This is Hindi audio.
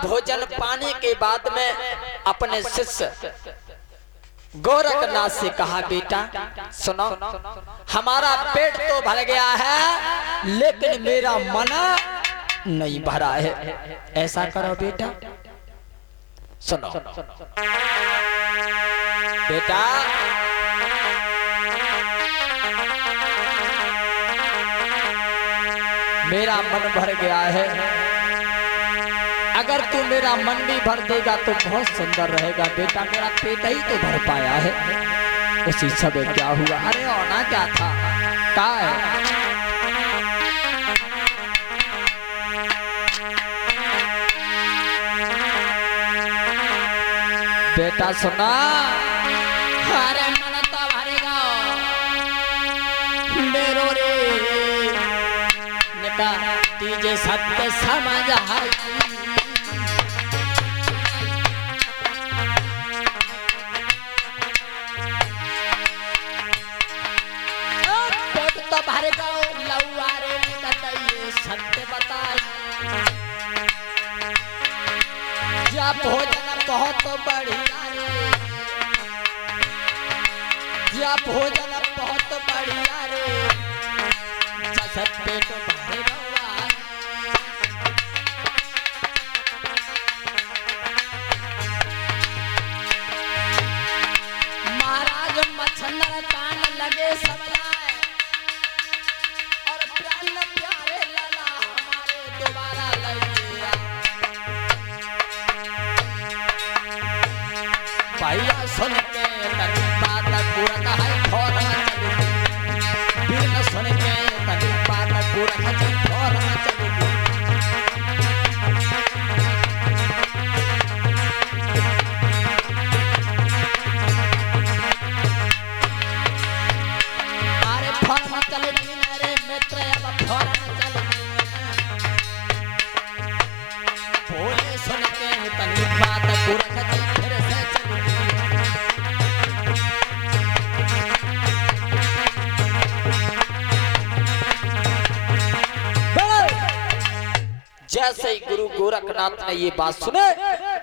भोजन पाने के बाद में अपने शिष्य गोरखनाथ से कहा, बेटा सुनो, हमारा पेट तो भर गया है लेकिन मेरा मन नहीं भरा है। ऐसा करो बेटा, सुनो बेटा, मेरा मन भर गया है, अगर तू मेरा मन भी भर देगा तो बहुत सुंदर रहेगा। बेटा मेरा पेट ही तो भर पाया है। उसी समय क्या हुआ, अरे होना क्या था, क्या है? बेटा सुना, अरे मन तो भरेगा मेरो रे, निका तीजे सत्य समझ आई, सत्य बताई, जब भोजन बहुत बढ़िया रे, जब भोजन बहुत बढ़िया रे, जसत पेट भरेगा। महाराज मच्छर कान लगे सब लाए, और प्यारे प्यारे लला हमारे दोबारा लैया। भैया सुन के तनी बात गुरत है फौरन चली, बिन सुन के तनी बात गुरत है फौरन चली। अरे फौरन चलेगी मेरे मित्र, अब फौरन चलेगी। भोले सुन के तनी बात गुरत है फिर से चलेगी। जैसे ही गुरु गोरखनाथ ने ये बात सुने,